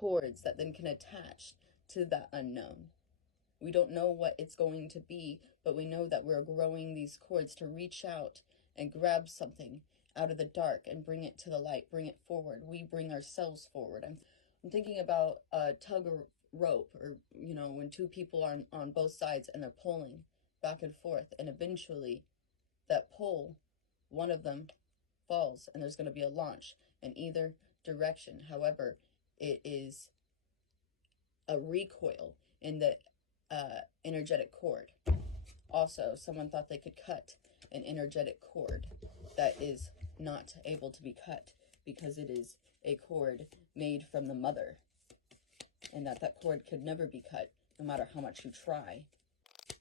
cords that then can attach to that unknown. We don't know what it's going to be, but we know that we're growing these cords to reach out and grab something out of the dark and bring it to the light, bring it forward. We bring ourselves forward. I'm thinking about a tug of rope, or, you know, when two people are on both sides and they're pulling back and forth, and eventually that pull, one of them falls and there's going to be a launch in either direction. However, it is a recoil in the energetic cord. Also, someone thought they could cut an energetic cord that is not able to be cut because it is a cord made from the mother, and that cord could never be cut no matter how much you try.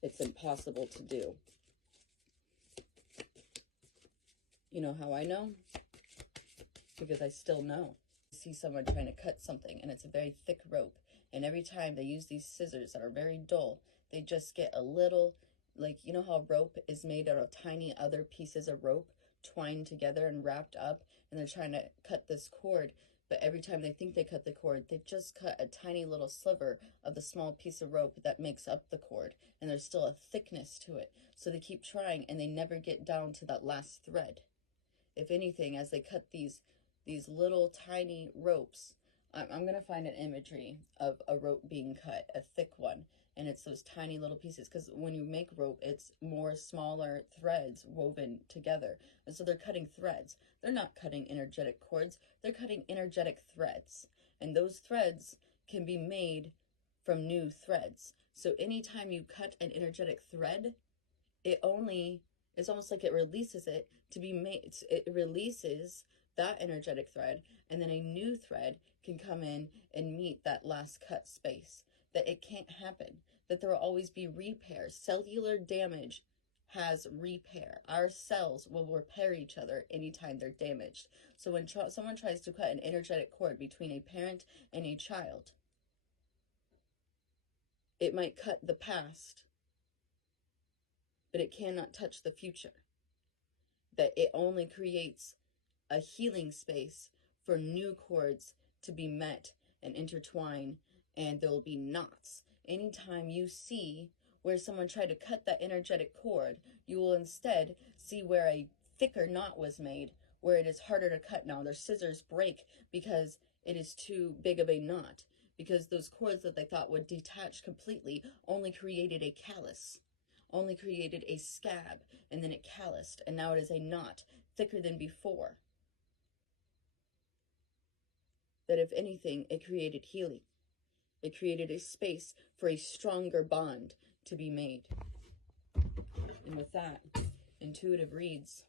It's impossible to do. You know how I know? Because I still know. I see someone trying to cut something, and it's a very thick rope, and every time they use these scissors that are very dull, they just get a little, like, you know how rope is made out of tiny other pieces of rope twined together and wrapped up, and they're trying to cut this cord, but every time they think they cut the cord, they've just cut a tiny little sliver of the small piece of rope that makes up the cord, and there's still a thickness to it. So they keep trying, and they never get down to that last thread. If anything, as they cut these little tiny ropes, I'm going to find an imagery of a rope being cut, a thick one, and it's those tiny little pieces, because when you make rope, it's more smaller threads woven together, and so they're cutting threads. They're not cutting energetic cords, they're cutting energetic threads, and those threads can be made from new threads. So anytime you cut an energetic thread, it's almost like it releases it to be made. It releases that energetic thread, and then a new thread can come in and meet that last cut space. That it can't happen, that there will always be repair. Cellular damage has repair. Our cells will repair each other anytime they're damaged. So when someone tries to cut an energetic cord between a parent and a child, it might cut the past, but it cannot touch the future. That it only creates a healing space for new cords to be met and intertwine, and there will be knots. Anytime you see where someone tried to cut that energetic cord, you will instead see where a thicker knot was made, where it is harder to cut now. Their scissors break because it is too big of a knot, because those cords that they thought would detach completely only created a callus, only created a scab, and then it calloused, and now it is a knot thicker than before. That if anything, it created healing. It created a space for a stronger bond to be made. And with that, intuitive reads.